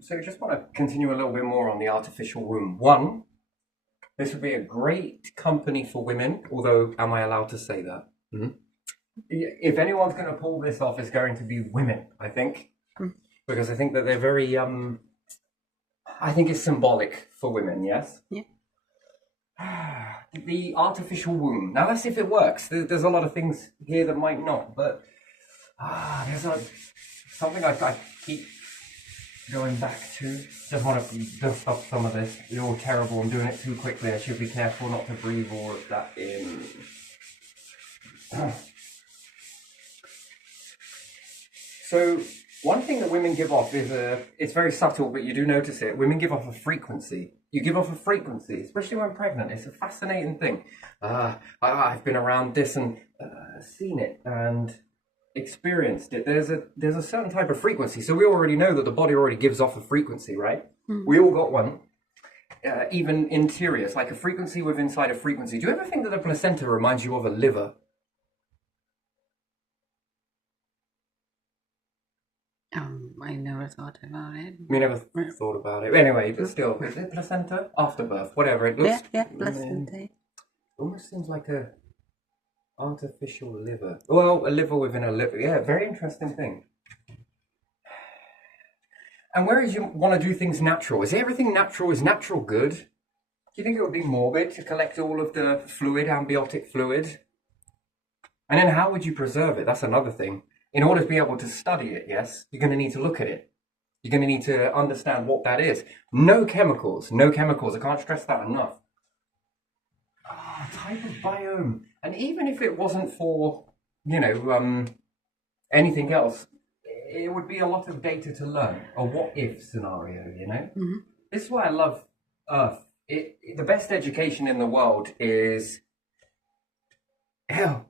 So just want to continue a little bit more on the artificial womb. One, this would be a great company for women, although am I allowed to say that? Hmm? If anyone's going to pull this off, it's going to be women, I think, Mm. because I think that they're very, I think it's symbolic for women, yes? Yeah. The artificial womb. Now let's see if it works. There's a lot of things here that might not, but something I keep going back to. Just want to dust off some of this. It's all terrible. I'm doing it too quickly. I should be careful not to breathe all of that in. So one thing that women give off is it's very subtle, but you do notice it. Women give off a frequency. You give off a frequency, especially when pregnant. It's a fascinating thing. I've been around this and seen it and experienced it. There's a certain type of frequency. So we already know that the body already gives off a frequency, right? Mm. We all got one. Even interior, it's like a frequency within inside a frequency. Do you ever think that the placenta reminds you of a liver? I never thought about it. We never thought about it. Anyway, but still, is it placenta? Afterbirth, whatever. It looks. Yeah, placenta. Almost seems like a artificial liver. Well, a liver within a liver. Yeah, very interesting thing. And whereas you want to do things natural, is everything natural? Is natural good? Do you think it would be morbid to collect all of the fluid, amniotic fluid? And then how would you preserve it? That's another thing. In order to be able to study it, yes, you're going to need to look at it. You're going to need to understand what that is. No chemicals, no chemicals. I can't stress that enough. Type of biome. And even if it wasn't for, anything else, it would be a lot of data to learn. A what-if scenario, Mm-hmm. This is why I love Earth. The best education in the world is... Hell,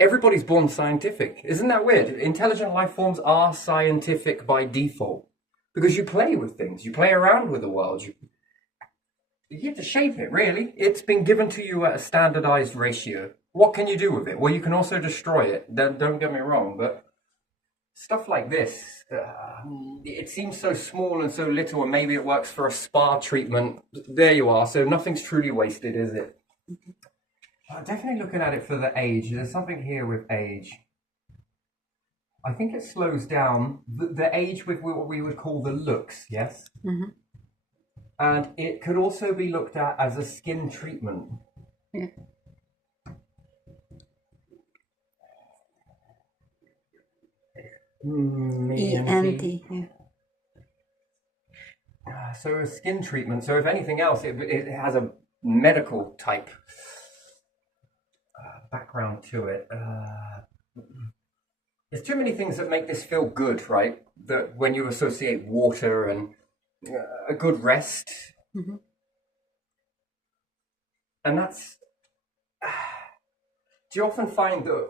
everybody's born scientific. Isn't that weird? Intelligent life forms are scientific by default. Because you play with things. You play around with the world. You get to shape it, really. It's been given to you at a standardized ratio. What can you do with it? Well, you can also destroy it. Don't get me wrong, but stuff like this, it seems so small and so little, and maybe it works for a spa treatment. There you are. So nothing's truly wasted, is it? Definitely looking at it for the age. There's something here with age. I think it slows down the age with what we would call the looks, yes? Mm-hmm. And it could also be looked at as a skin treatment. Yeah. ENT. Yeah. So a skin treatment. So if anything else, it has a medical type background to it. There's too many things that make this feel good, right? That when you associate water and a good rest. Mm-hmm. And that's... Do you often find that...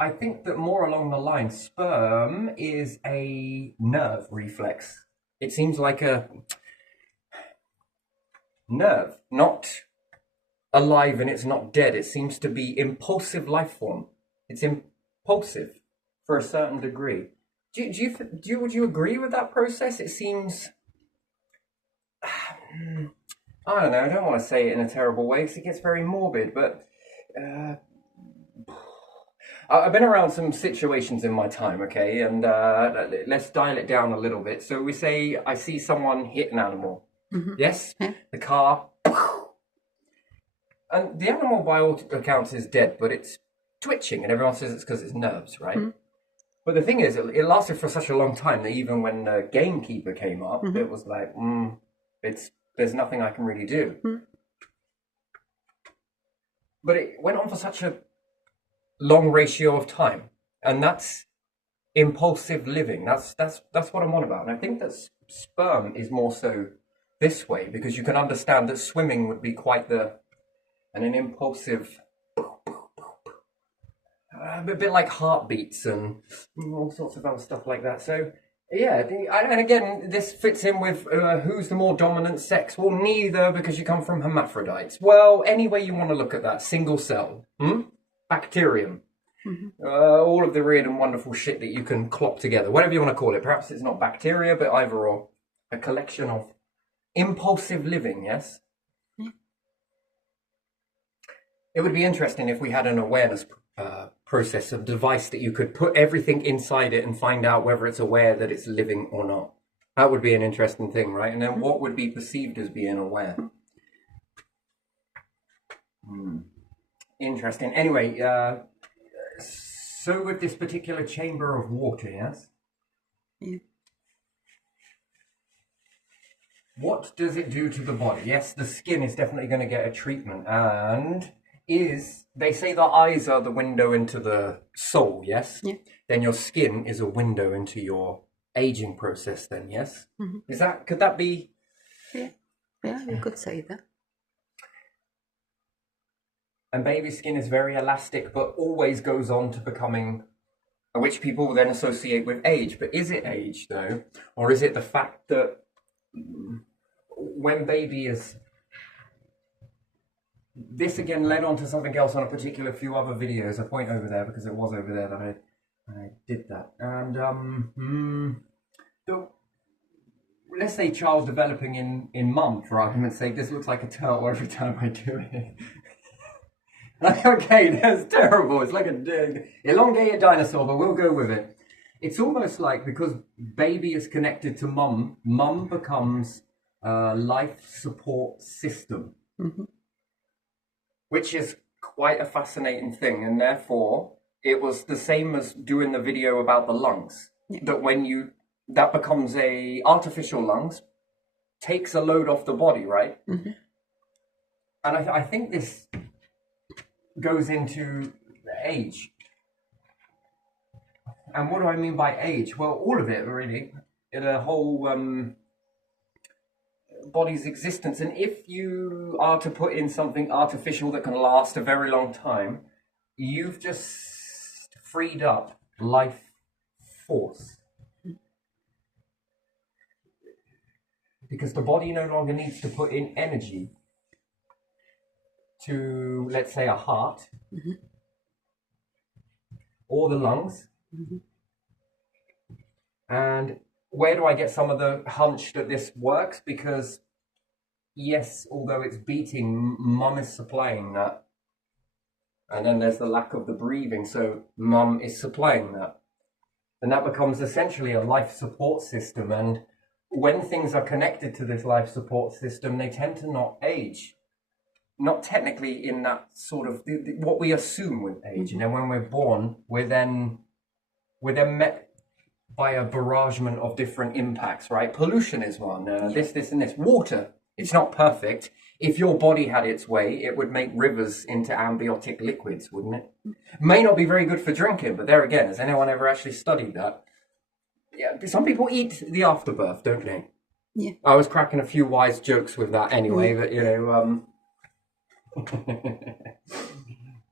I think that more along the line, sperm is a nerve reflex. It seems like a nerve, not alive and it's not dead. It seems to be impulsive life form. It's impulsive for a certain degree. Would you agree with that process? It seems... I don't know, I don't want to say it in a terrible way because it gets very morbid, but I've been around some situations in my time, okay, and let's dial it down a little bit. So we say I see someone hit an animal, yes? Yeah. The car, and the animal by all accounts is dead, but it's twitching, and everyone says it's because it's nerves, right? Mm-hmm. But the thing is, it lasted for such a long time that even when the gamekeeper came up, it was like, there's nothing I can really do. Mm. But it went on for such a long ratio of time, and that's impulsive living. That's what I'm on about. And I think that sperm is more so this way because you can understand that swimming would be quite an impulsive, a bit like heartbeats and all sorts of other stuff like that. So. Yeah, and again, this fits in with who's the more dominant sex? Well, neither, because you come from hermaphrodites. Well, any way you want to look at that, single cell, bacterium, all of the weird and wonderful shit that you can clop together, whatever you want to call it. Perhaps it's not bacteria, but either or. a collection of impulsive living, yes? Yeah. It would be interesting if we had an awareness process, a device that you could put everything inside it and find out whether it's aware that it's living or not. That would be an interesting thing, right? And then what would be perceived as being aware? Interesting. Anyway, so with this particular chamber of water, yes? Yeah. What does it do to the body? Yes, the skin is definitely going to get a treatment. And they say the eyes are the window into the soul, yes? Yeah. Then your skin is a window into your aging process then, yes? Mm-hmm. Could that be? Yeah, you could say that. And baby skin is very elastic, but always goes on to becoming, which people then associate with age. But is it age though? Or is it the fact that when baby is, this again led on to something else on a particular few other videos. I point over there because it was over there that I did that. And let's say child developing in mum, for argument's sake. This looks like a turtle every time I do it. Okay, that's terrible. It's like a elongated dinosaur, but we'll go with it. It's almost like because baby is connected to mum, mum becomes a life support system, which is quite a fascinating thing. And therefore, it was the same as doing the video about the lungs. Yeah. That becomes a artificial lungs, takes a load off the body, right? Mm-hmm. And I think this goes into age. And what do I mean by age? Well, all of it, really. The whole body's existence. And if you are to put in something artificial that can last a very long time, you've just freed up life force. Because the body no longer needs to put in energy to, let's say, a heart or the lungs. And where do I get some of the hunch that this works? Because yes, although it's beating, mum is supplying that. And then there's the lack of the breathing, so mum is supplying that. And that becomes essentially a life support system. And when things are connected to this life support system, they tend to not age. Not technically in that sort of what we assume with age. And then when we're born, we're then met by a barragement of different impacts, right? Pollution is one. This, and this. Water, it's not perfect. If your body had its way, it would make rivers into amniotic liquids, wouldn't it? May not be very good for drinking, but there again, has anyone ever actually studied that? Yeah, some people eat the afterbirth, don't they? Yeah. I was cracking a few wise jokes with that anyway, but you know,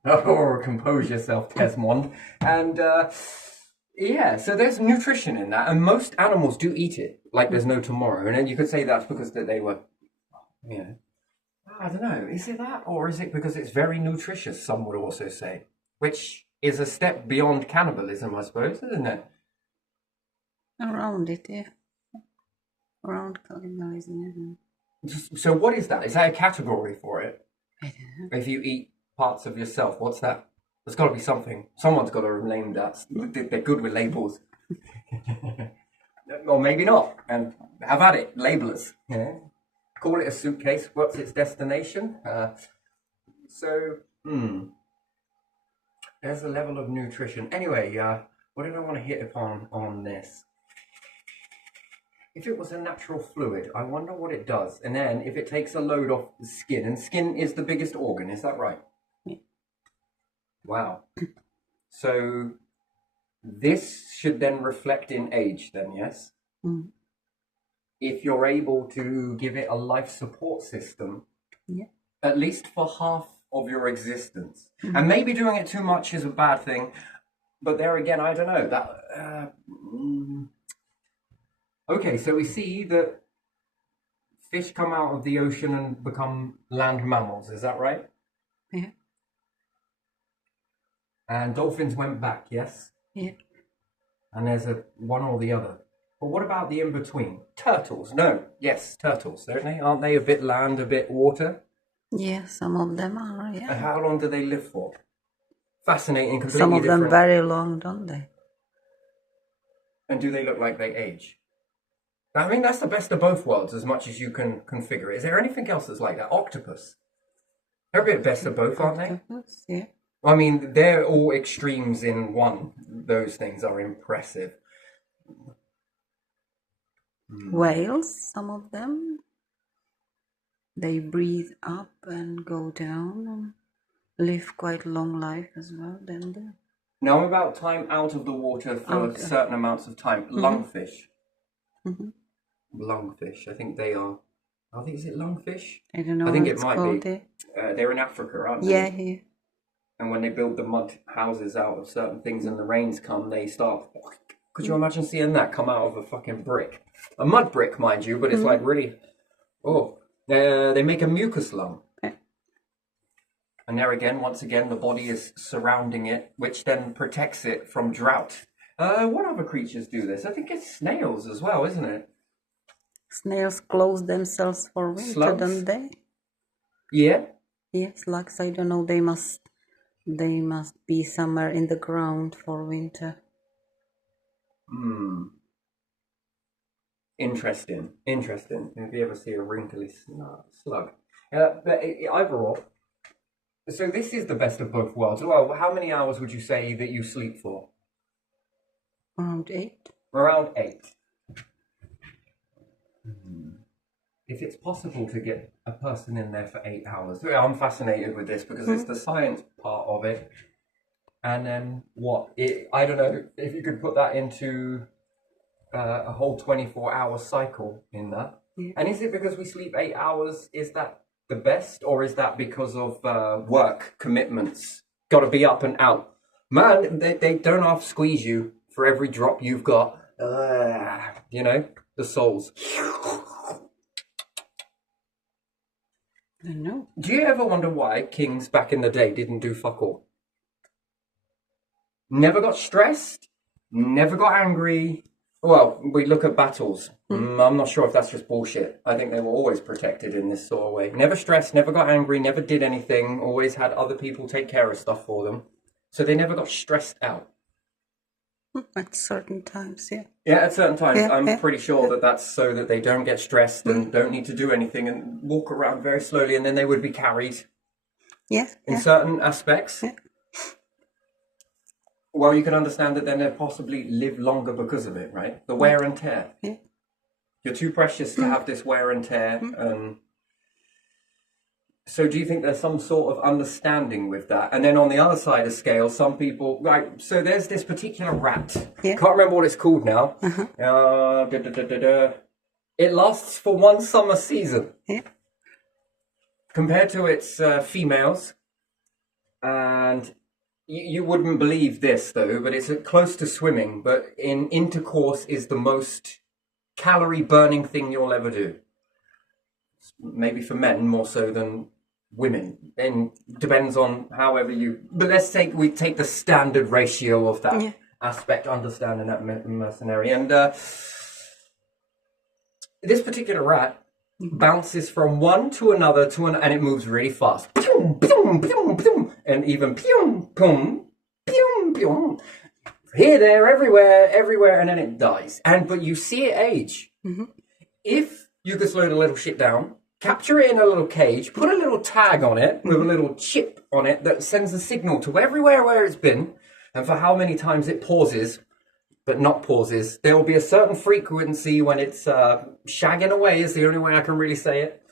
oh, compose yourself, Desmond. And yeah, so there's nutrition in that, and most animals do eat it like there's no tomorrow. And then you could say that's because they were, you know, I don't know, is it that, or is it because it's very nutritious? Some would also say, which is a step beyond cannibalism, I suppose, isn't it? Around it, yeah. Around cannibalism. So what is that? Is that a category for it? I don't know. If you eat parts of yourself, what's that? There's got to be something. Someone's got to name that. They're good with labels. Or maybe not. And have at it. Labelers. Yeah. Call it a suitcase. What's its destination? There's a level of nutrition. Anyway, what did I want to hit upon on this? If it was a natural fluid, I wonder what it does. And then if it takes a load off the skin, and skin is the biggest organ, is that right? Yeah. Wow. So this should then reflect in age then, yes? Mm. If you're able to give it a life support system, yeah, at least for half of your existence. Mm-hmm. And maybe doing it too much is a bad thing, but there again, I don't know. That. Okay, so we see that fish come out of the ocean and become land mammals, is that right? Yeah. And dolphins went back, yes? Yeah. And there's one or the other. But what about the in-between? Turtles. No. Yes, turtles. Aren't they a bit land, a bit water? Yeah, some of them are, And yeah. how long do they live for? Fascinating, completely Some of them different. very long, don't they? And do they look like they age? I mean, that's the best of both worlds as much as you can configure it. Is there anything else that's like that? Octopus. They're a bit best of both, aren't they? Octopus, yeah. I mean, they're all extremes in one. Those things are impressive. Whales, some of them, they breathe up and go down and live quite long life as well, don't they? Now I'm about time out of the water for certain amounts of time. Lungfish. Mm-hmm. Lungfish. I think they are. Is it lungfish? I don't know I think what it it's might called. be. They're in Africa, aren't they? Yeah, yeah. And when they build the mud houses out of certain things and the rains come, they start. Could you imagine seeing that come out of a fucking brick? A mud brick, mind you, but it's like really. Oh. They make a mucus lung. Okay. And there again, once again, the body is surrounding it, which then protects it from drought. What other creatures do this? I think it's snails as well, isn't it? Snails close themselves for winter, Slugs? don't they? Yeah. Yes, slugs, I don't know, they must be somewhere in the ground for winter. Interesting. If you ever see a wrinkly slug. But either or. So this is the best of both worlds. Well, how many hours would you say that you sleep for? Around 8. Around 8. If it's possible to get a person in there for 8 hours. I'm fascinated with this because it's the science part of it. And then I don't know if you could put that into a whole 24-hour cycle in that. Yeah. And is it because we sleep 8 hours? Is that the best? Or is that because of work commitments? Got to be up and out. Man, they don't half squeeze you for every drop you've got. The souls. I don't know. Do you ever wonder why kings back in the day didn't do fuck all? Never got stressed, never got angry. Well, we look at battles. I'm not sure if that's just bullshit. I think they were always protected in this sort of way. Never stressed, never got angry, never did anything, always had other people take care of stuff for them. So they never got stressed out. At certain times, yeah. Yeah, at certain times. Yeah, I'm yeah. pretty sure that that's so that they don't get stressed and don't need to do anything and walk around very slowly, and then they would be carried Yes, in yeah. certain aspects. Yeah. Well, you can understand that then they possibly live longer because of it, right? The wear and tear. Yeah. You're too precious to have this wear and tear. So do you think there's some sort of understanding with that? And then on the other side of the scale, some people... Right, so there's this particular rat. Yeah. Can't remember what it's called now. It lasts for one summer season. Yeah. Compared to its females. And you wouldn't believe this, though, but it's close to swimming. But in intercourse is the most calorie-burning thing you'll ever do. Maybe for men more so than women, and depends on however you. But we take the standard ratio of that aspect, understanding that mercenary, and this particular rat bounces from one to another and it moves really fast, and even here, there, everywhere, and then it dies. But you see it age. If you could slow the little shit down, capture it in a little cage, put a little tag on it with a little chip on it that sends a signal to everywhere where it's been, and for how many times it pauses, but not pauses. There will be a certain frequency when it's shagging away, is the only way I can really say it.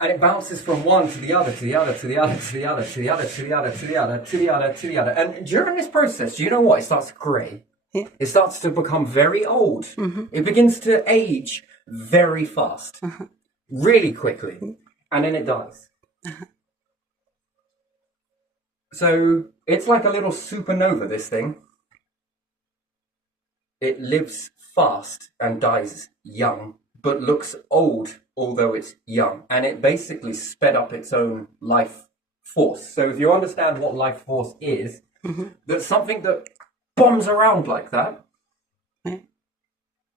And it bounces from one to the other, to the other, to the other, to the other, to the other, to the other, to the other, to the other, to the other. And during this process, do you know what? It starts to grey. Yeah. It starts to become very old. It begins to age very fast, really quickly, and then it dies. So it's like a little supernova, this thing. It lives fast and dies young, but looks old, although it's young. And it basically sped up its own life force. So if you understand what life force is, that's something that bombs around like that.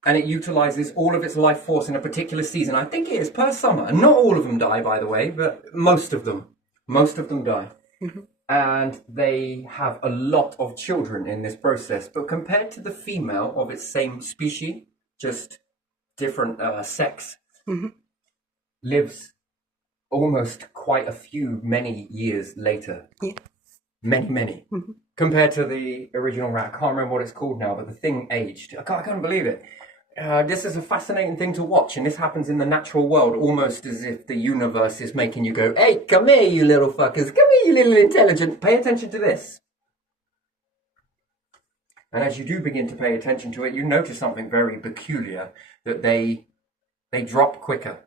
and it utilizes all of its life force in a particular season. I think it is per summer, and not all of them die, by the way, but most of them die. And they have a lot of children in this process. But compared to the female of its same species, just different sex, lives almost quite a few, many years later. Yeah. Many. Compared to the original rat. I can't remember what it's called now, but the thing aged. I can't believe it. This is a fascinating thing to watch, and this happens in the natural world, almost as if the universe is making you go, hey, come here, you little fuckers. Come here, you little intelligent. Pay attention to this. And as you do begin to pay attention to it, you notice something very peculiar, that they drop quicker.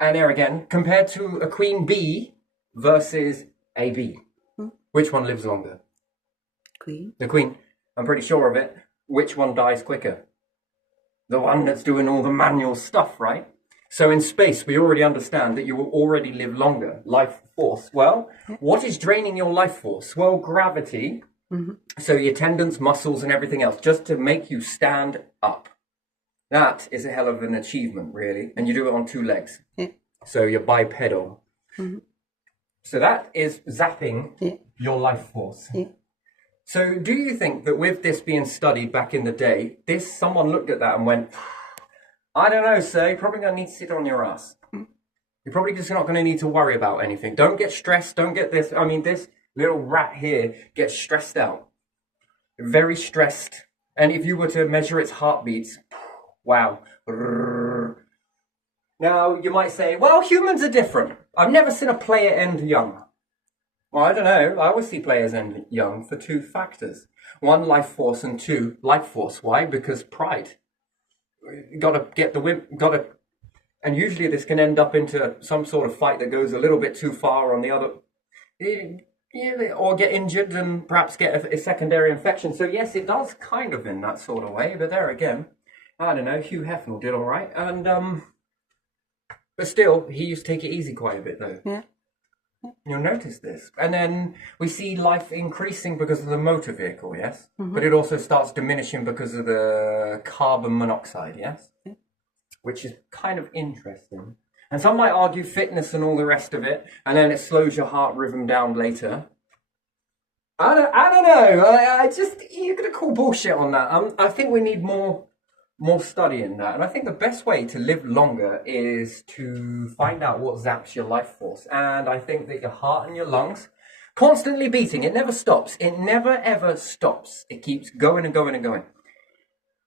And there again, compared to a queen bee versus a bee, which one lives longer? Queen. The queen. I'm pretty sure of it. Which one dies quicker? The one that's doing all the manual stuff, right? So in space, we already understand that you will already live longer. Life force. Well, what is draining your life force? Well, gravity. So your tendons, muscles, and everything else, just to make you stand up. That is a hell of an achievement, really. And you do it on 2 legs. Yeah. So you're bipedal. So that is zapping your life force. Yeah. So do you think that with this being studied back in the day, someone looked at that and went, I don't know, sir, you're probably going to need to sit on your ass. You're probably just not going to need to worry about anything. Don't get stressed. Don't get this. I mean, this little rat here gets stressed out. Very stressed. And if you were to measure its heartbeats, wow. Now, you might say, well, humans are different. I've never seen a player end young. Well, I don't know. I always see players end young for 2 factors. 1, life force, and 2, life force. Why? Because pride. You gotta get the whip, and usually this can end up into some sort of fight that goes a little bit too far on the other, or get injured and perhaps get a secondary infection. So yes, it does kind of in that sort of way, but there again, I don't know, Hugh Hefner did all right, and but still, he used to take it easy quite a bit though. Yeah. You'll notice this. And then we see life increasing because of the motor vehicle, yes? But it also starts diminishing because of the carbon monoxide, yes? Which is kind of interesting. And some might argue fitness and all the rest of it, and then it slows your heart rhythm down later. I don't know. I just, you're going to call bullshit on that. I think we need more study in that. And I think the best way to live longer is to find out what zaps your life force. And I think that your heart and your lungs constantly beating. It never stops. It never ever stops. It keeps going and going and going.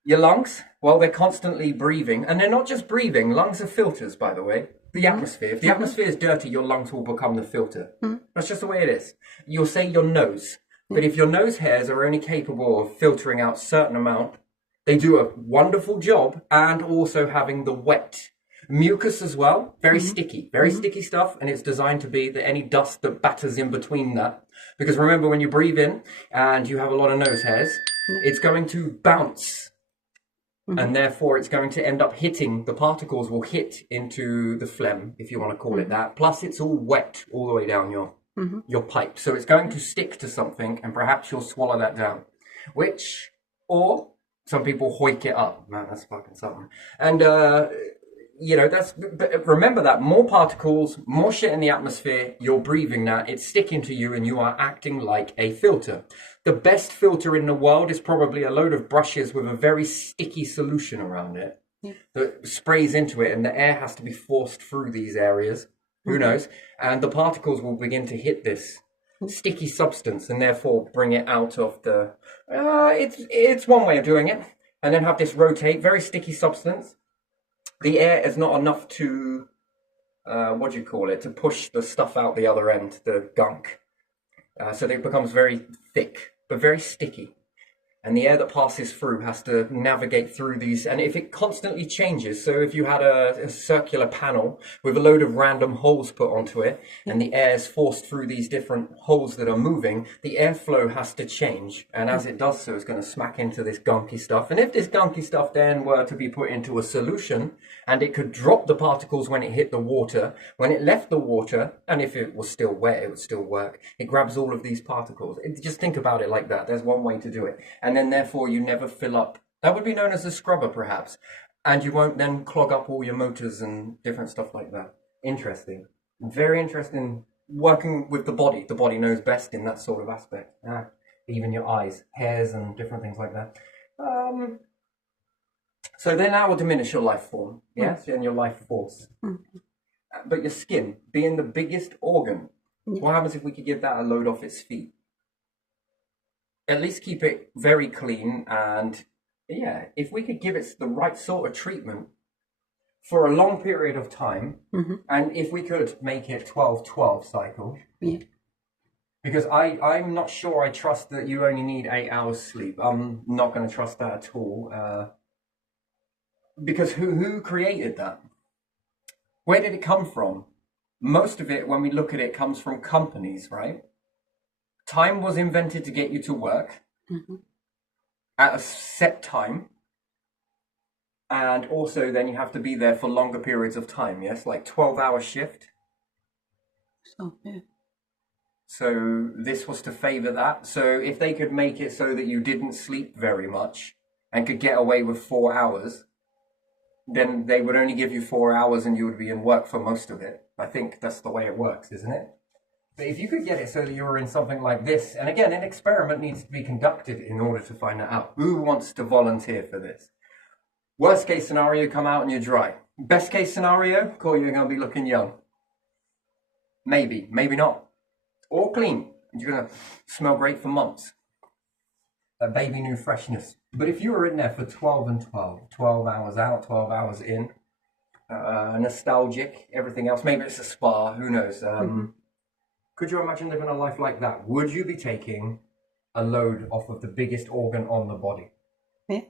Your lungs, well, they're constantly breathing. And they're not just breathing. Lungs are filters, by the way. The atmosphere. If the atmosphere is dirty, your lungs will become the filter. That's just the way it is. You'll say your nose. But if your nose hairs are only capable of filtering out a certain amount, they do a wonderful job, and also having the wet mucus as well. Very sticky stuff. And it's designed to be that any dust that batters in between that. Because remember, when you breathe in and you have a lot of nose hairs, it's going to bounce. And therefore it's going to end up hitting, the particles will hit into the phlegm, if you want to call it that. Plus it's all wet all the way down your pipe. So it's going to stick to something, and perhaps you'll swallow that down. Or some people hoik it up. Man, that's fucking something. And, but remember that more particles, more shit in the atmosphere, you're breathing that, it's sticking to you, and you are acting like a filter. The best filter in the world is probably a load of brushes with a very sticky solution around it that sprays into it, and the air has to be forced through these areas. Who knows? And the particles will begin to hit this sticky substance and therefore bring it out of the... it's one way of doing it. And then have this rotate, very sticky substance. The air is not enough to... to push the stuff out the other end, the gunk. So that it becomes very thick, but very sticky. And the air that passes through has to navigate through these. And if it constantly changes, so if you had a circular panel with a load of random holes put onto it, and the air is forced through these different holes that are moving, the airflow has to change. And as it does so, it's going to smack into this gunky stuff. And if this gunky stuff then were to be put into a solution, and it could drop the particles when it hit the water, when it left the water, and if it was still wet, it would still work. It grabs all of these particles. Just think about it like that. There's one way to do it. And then therefore you never fill up That would be known as a scrubber, perhaps. And you won't then clog up all your motors and different stuff like that. Interesting. Very interesting working with the body. The body knows best in that sort of aspect. Even your eyes, hairs, and different things like that. So then that will diminish your life form, yes, and your life force. But your skin, being the biggest organ, what happens if we could give that a load off its feet? At least keep it very clean, and yeah, if we could give it the right sort of treatment for a long period of time, and if we could make it 12-12 cycle, because I'm not sure I trust that you only need 8 hours sleep. I'm not going to trust that at all. Because who created that? Where did it come from? Most of it, when we look at it, comes from companies, right? Time was invented to get you to work at a set time. And also then you have to be there for longer periods of time, yes? Like 12-hour shift. So this was to favor that. So if they could make it so that you didn't sleep very much and could get away with 4 hours, then they would only give you 4 hours and you would be in work for most of it. I think that's the way it works, isn't it? But if you could get it so that you were in something like this, and again, an experiment needs to be conducted in order to find that out. Who wants to volunteer for this? Worst case scenario, you come out and you're dry. Best case scenario, cool, you're going to be looking young. Maybe, maybe not. Or clean. You're going to smell great for months. That baby new freshness. But if you were in there for 12 and 12, 12 hours out, 12 hours in, nostalgic, everything else, maybe it's a spa, who knows. Could you imagine living a life like that? Would you be taking a load off of the biggest organ on the body? Yeah.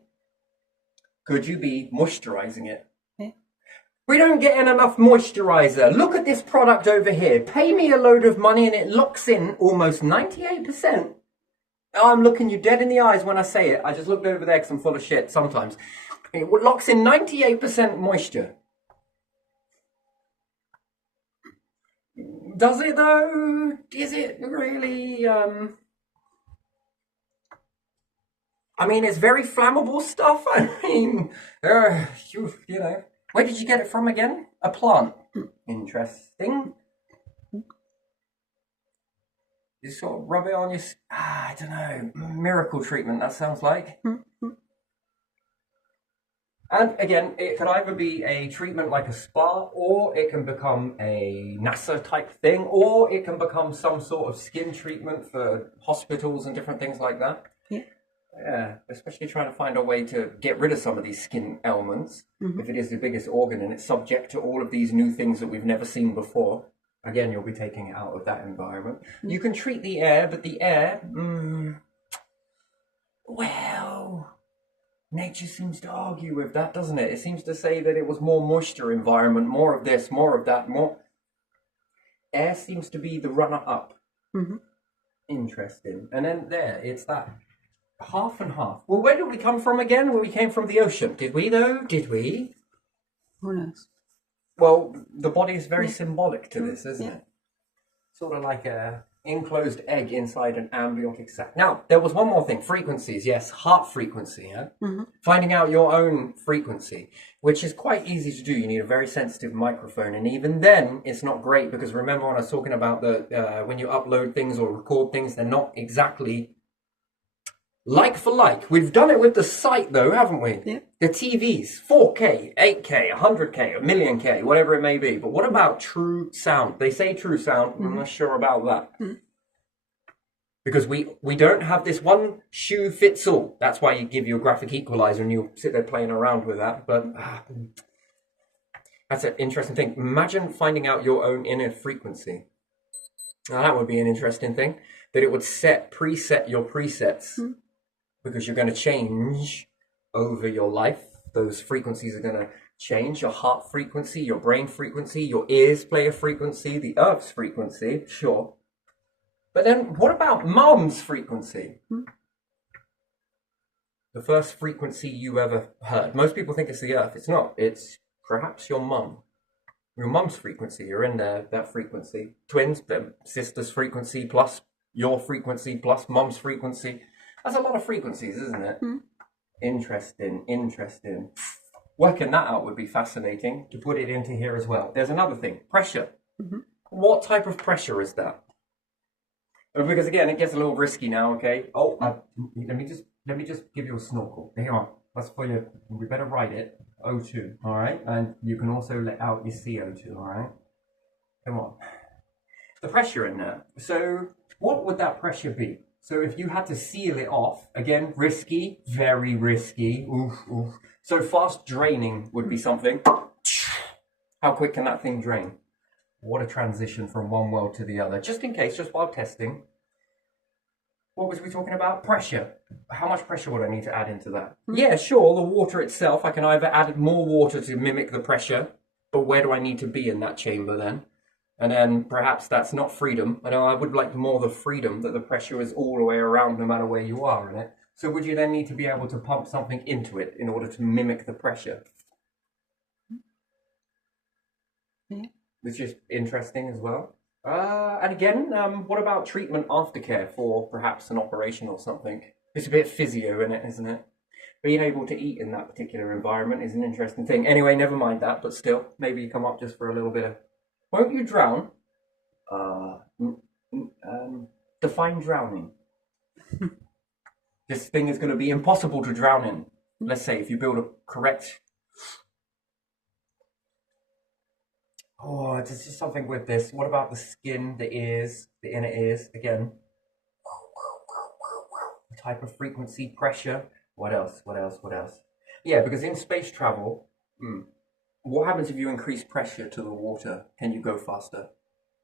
Could you be moisturizing it? Yeah. We don't get in enough moisturizer. Look at this product over here. Pay me a load of money and it locks in almost 98%. I'm looking you dead in the eyes when I say it. I just looked over there because I'm full of shit sometimes. It locks in 98% moisture. Does it though? Is it really? I mean, it's very flammable stuff. I mean, you know. Where did you get it from again? A plant. Interesting. You sort of rub it on your... I don't know. Miracle treatment, that sounds like. And again, it could either be a treatment like a spa, or it can become a NASA type thing, or it can become some sort of skin treatment for hospitals and different things like that. Yeah, especially trying to find a way to get rid of some of these skin ailments. If it is the biggest organ and it's subject to all of these new things that we've never seen before, again, you'll be taking it out of that environment. You can treat the air, but the air, well, nature seems to argue with that, doesn't it? It seems to say that it was more moisture environment, more of this, more of that, more. Air seems to be the runner-up. Interesting. And then there, it's that. Half and half. Well, where did we come from again? Well, we came from the ocean. Did we, though? Did we? Who knows? Well, the body is very symbolic to this, isn't it? Sort of like a enclosed egg inside an amniotic sac. Now, there was one more thing. Frequencies. Yes, heart frequency. Yeah? Finding out your own frequency, which is quite easy to do. You need a very sensitive microphone. And even then, it's not great because remember when I was talking about the when you upload things or record things, they're not exactly... like for like. We've done it with the site though, haven't we? Yeah. The TVs, 4K, 8K, 100K, a million K, whatever it may be. But what about true sound? They say true sound. I'm not sure about that. Because we don't have this one shoe fits all. That's why you give you a graphic equalizer and you sit there playing around with that. But that's an interesting thing. Imagine finding out your own inner frequency. Now that would be an interesting thing. That it would preset your presets. Because you're going to change over your life. Those frequencies are going to change. Your heart frequency, your brain frequency, your ears play a frequency, the earth's frequency, sure. But then what about mum's frequency? The first frequency you ever heard. Most people think it's the earth. It's not. It's perhaps your mum. Your mum's frequency. You're in there, that frequency. Twins, their sister's frequency plus your frequency plus mum's frequency. That's a lot of frequencies, isn't it? Interesting, interesting. Working that out would be fascinating to put it into here as well. There's another thing, pressure. Mm-hmm. What type of pressure is that? Because again, it gets a little risky now. Okay. Oh, let me just give you a snorkel. Here you are. That's for you. We better write it. O2. All right, and you can also let out your CO2. All right. Come on. The pressure in there. So, what would that pressure be? So, if you had to seal it off, again, risky, very risky. Oof, oof. So, fast draining would be something. How quick can that thing drain? What a transition from one world to the other. Just in case, just while testing. What was we talking about? Pressure. How much pressure would I need to add into that? Yeah, sure, the water itself, I can either add more water to mimic the pressure, but where do I need to be in that chamber then? And then perhaps that's not freedom. I know I would like more the freedom that the pressure is all the way around no matter where you are in it. So would you then need to be able to pump something into it in order to mimic the pressure? Yeah. Which is interesting as well. And again, what about treatment aftercare for perhaps an operation or something? It's a bit physio in it, isn't it? Being able to eat in that particular environment is an interesting thing. Anyway, never mind that, but still, maybe you come up just for a little bit of... Won't you drown? Define drowning. This thing is going to be impossible to drown in. Let's say if you build a correct... Oh, there's just something with this. What about the skin, the ears, the inner ears? Again, the type of frequency, pressure. What else? What else? What else? Yeah, because in space travel, what happens if you increase pressure to the water? Can you go faster?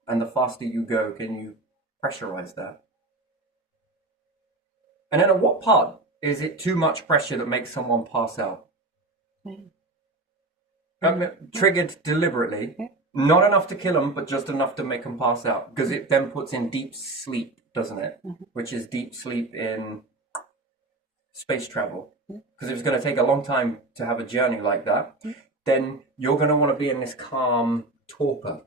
And the faster you go, can you pressurize that? And then at what part is it too much pressure that makes someone pass out? Triggered deliberately. Not enough to kill them, but just enough to make them pass out. Because it then puts in deep sleep, doesn't it? Which is deep sleep in space travel. Because if it's going to take a long time to have a journey like that, then you're going to want to be in this calm torpor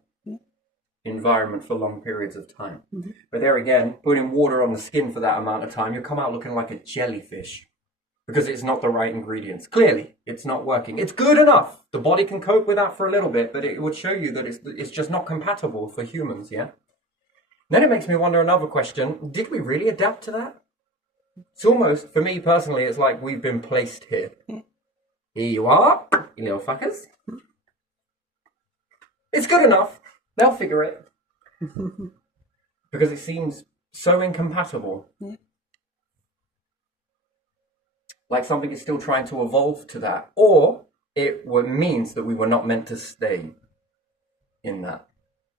environment for long periods of time. But there again, putting water on the skin for that amount of time, you'll come out looking like a jellyfish. Because it's not the right ingredients. Clearly, it's not working. It's good enough. The body can cope with that for a little bit, but it would show you that it's just not compatible for humans, yeah? Then it makes me wonder another question. Did we really adapt to that? It's almost, for me personally, it's like we've been placed here. Here you are, you little fuckers. It's good enough. They'll figure it. Because it seems so incompatible. Like something is still trying to evolve to that. Or it means that we were not meant to stay in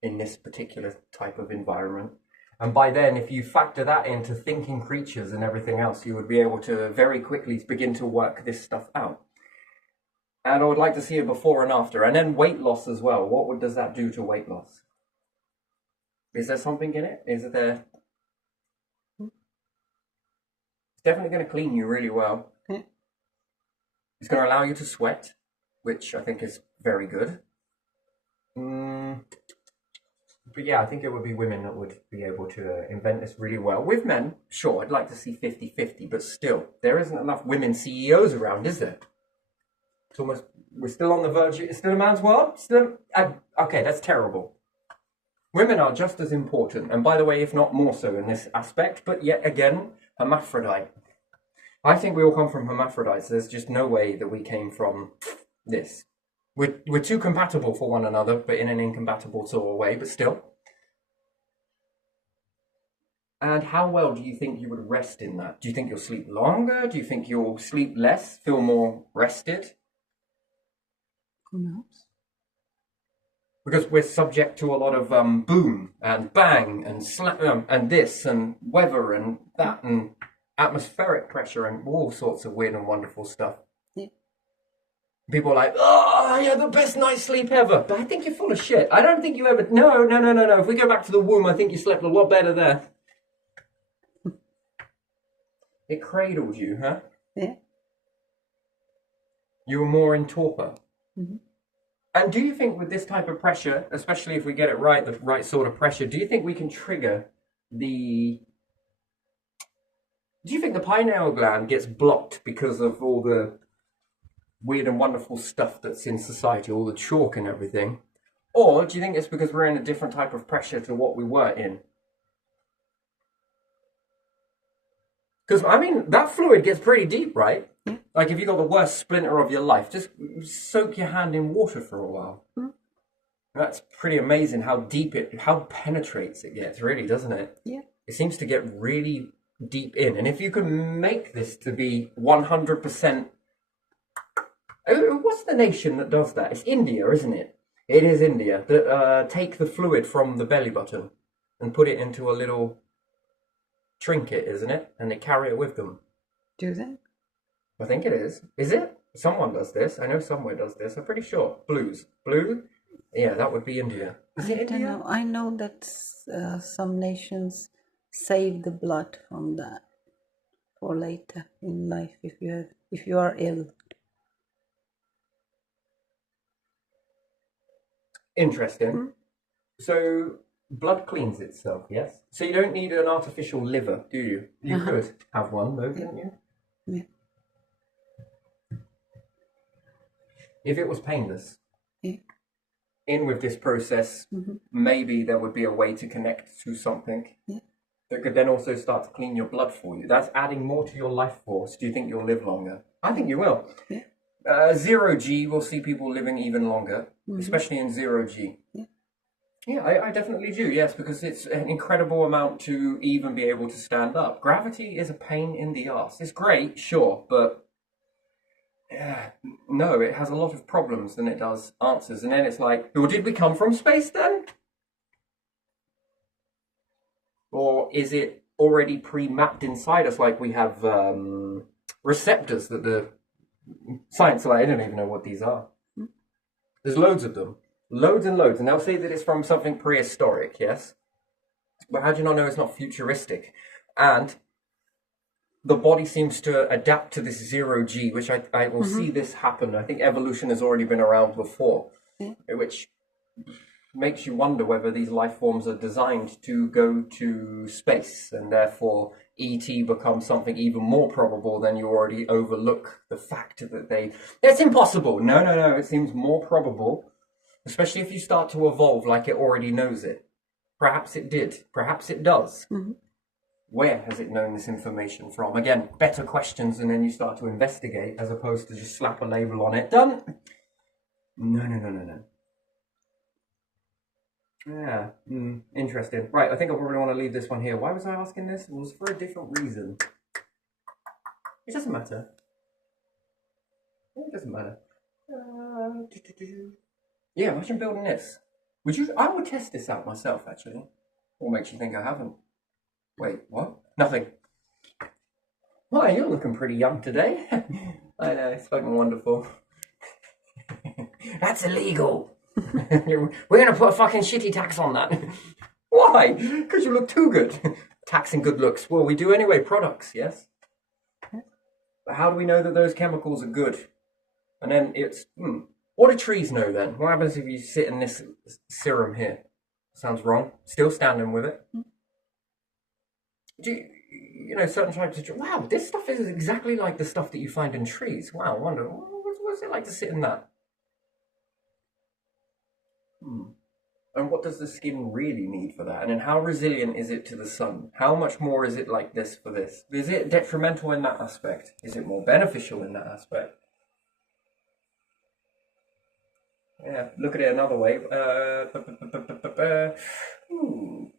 this particular type of environment. And by then, if you factor that into thinking creatures and everything else, you would be able to very quickly begin to work this stuff out. And I would like to see a before and after. And then weight loss as well. Does that do to weight loss? Is there something in it? Is there... It's definitely going to clean you really well. It's going to allow you to sweat, which I think is very good. But yeah, I think it would be women that would be able to invent this really well. With men, sure, I'd like to see 50-50, but still, there isn't enough women CEOs around, is there? It's almost, we're still on the verge, it's still a man's world? Okay, that's terrible. Women are just as important, and by the way, if not more so in this aspect, but yet again, hermaphrodite. I think we all come from hermaphrodites. There's just no way that we came from this. We're too compatible for one another, but in an incompatible sort of way, but still. And how well do you think you would rest in that? Do you think you'll sleep longer? Do you think you'll sleep less, feel more rested? Who knows? Because we're subject to a lot of boom and bang and slap and this and weather and that and atmospheric pressure and all sorts of weird and wonderful stuff. Yeah. People are like, oh, yeah, the best night's sleep ever. But I think you're full of shit. I don't think you ever... No. If we go back to the womb, I think you slept a lot better there. It cradled you, huh? Yeah. You were more in torpor. Mm-hmm. And do you think with this type of pressure, especially if we get it right, the right sort of pressure, do you think we can trigger the Do you think the pineal gland gets blocked because of all the weird and wonderful stuff that's in society, all the chalk and everything? Or do you think it's because we're in a different type of pressure to what we were in? Because, I mean, that fluid gets pretty deep, right? Yeah. Like, if you got the worst splinter of your life, just soak your hand in water for a while. Mm. That's pretty amazing how deep how penetrates it gets, really, doesn't it? Yeah. It seems to get really deep in. And if you can make this to be 100%... What's the nation that does that? It's India, isn't it? It is India that take the fluid from the belly button and put it into a little trinket, isn't it? And they carry it with them. Do they? I think it is. Is it? Someone does this. I know somewhere does this. I'm pretty sure. Blue? Yeah, that would be India. Is it I don't India? know. I know that some nations save the blood from that for later in life if you are ill. Interesting. Mm. So blood cleans itself, yes? So you don't need an artificial liver, do you? You could have one, though, couldn't you? Yeah. If it was painless, Yeah. in with this process, maybe there would be a way to connect to something Yeah. that could then also start to clean your blood for you. That's adding more to your life force. Do you think you'll live longer? I think you will. Yeah. 0G will see people living even longer, especially in 0G. Yeah. Yeah, I definitely do, yes, because it's an incredible amount to even be able to stand up. Gravity is a pain in the arse. It's great, sure, but no, it has a lot of problems than it does answers. And then it's like, well, did we come from space then? Or is it already pre-mapped inside us, like we have receptors that the science, like, I don't even know what these are. There's loads of them. Loads and loads. And they'll say that it's from something prehistoric, yes? But how do you not know it's not futuristic? And the body seems to adapt to this 0G, which I will see this happen. I think evolution has already been around before, which makes you wonder whether these life forms are designed to go to space, and therefore ET becomes something even more probable than you already overlook the fact that it's impossible. No, it seems more probable, especially if you start to evolve like it already knows it. Perhaps it did. Perhaps it does. Where has it known this information from? Again, better questions, and then you start to investigate as opposed to just slap a label on it. Done. No. Yeah, interesting. Right, I think I probably want to leave this one here. Why was I asking this? It was for a different reason. It doesn't matter. It doesn't matter. Yeah, imagine building this. Would you? I would test this out myself, actually. What makes you think I haven't? Wait, what? Nothing. Why, you're looking pretty young today. I know, it's fucking wonderful. That's illegal. We're going to put a fucking shitty tax on that. Why? Because you look too good. Taxing good looks. Well, we do anyway, products, yes? But how do we know that those chemicals are good? And then it's, what do trees know then? What happens if you sit in this serum here? Sounds wrong. Still standing with it. Do certain types of trees? Wow, this stuff is exactly like the stuff that you find in trees. Wow, I wonder, what's it like to sit in that? And what does the skin really need for that? And then how resilient is it to the sun? How much more is it like this for this? Is it detrimental in that aspect? Is it more beneficial in that aspect? Yeah, look at it another way.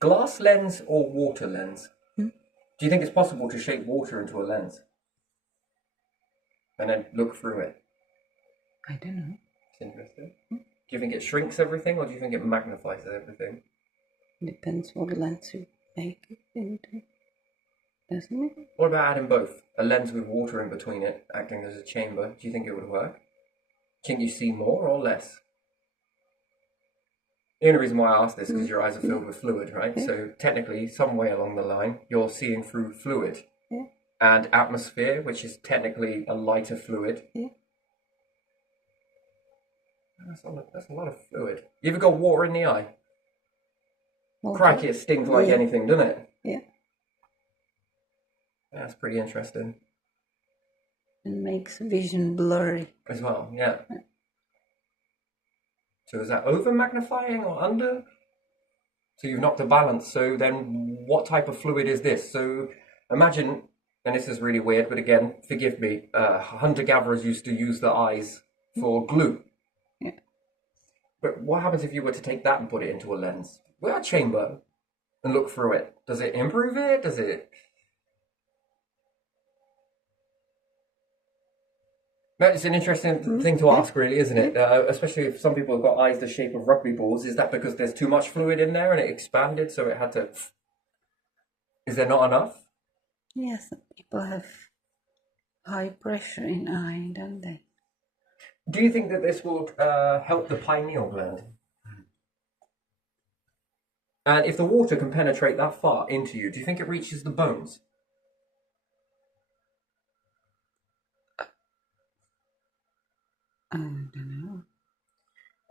Glass lens or water lens? Do you think it's possible to shape water into a lens? And then look through it? I don't know. It's interesting. Do you think it shrinks everything, or do you think it magnifies everything? Depends what lens you make it into, doesn't it? What about adding both? A lens with water in between it, acting as a chamber. Do you think it would work? Do you think you see more or less? The only reason why I ask this is because your eyes are filled with fluid, right? Yeah. So technically, somewhere along the line, you're seeing through fluid. Yeah. And atmosphere, which is technically a lighter fluid. Yeah. That's a lot of fluid. You ever got water in the eye? Water? Crikey, it stings like anything, doesn't it? Yeah. Yeah, That's pretty interesting It makes vision blurry. as well. Yeah. So is that over magnifying or under? So you've knocked the balance. So then what type of fluid is this? So imagine, and this is really weird, but again, forgive me, hunter-gatherers used to use their eyes for glue. Yeah. But what happens if you were to take that and put it into a lens? With a chamber and look through it. Does it improve it? Does it... It's an interesting thing to ask, really, isn't it? Especially if some people have got eyes the shape of rugby balls. Is that because there's too much fluid in there and it expanded, so it had to... Is there not enough? Yes, some people have high pressure in eye, don't they? Do you think that this will help the pineal gland? And if the water can penetrate that far into you, do you think it reaches the bones? I don't know.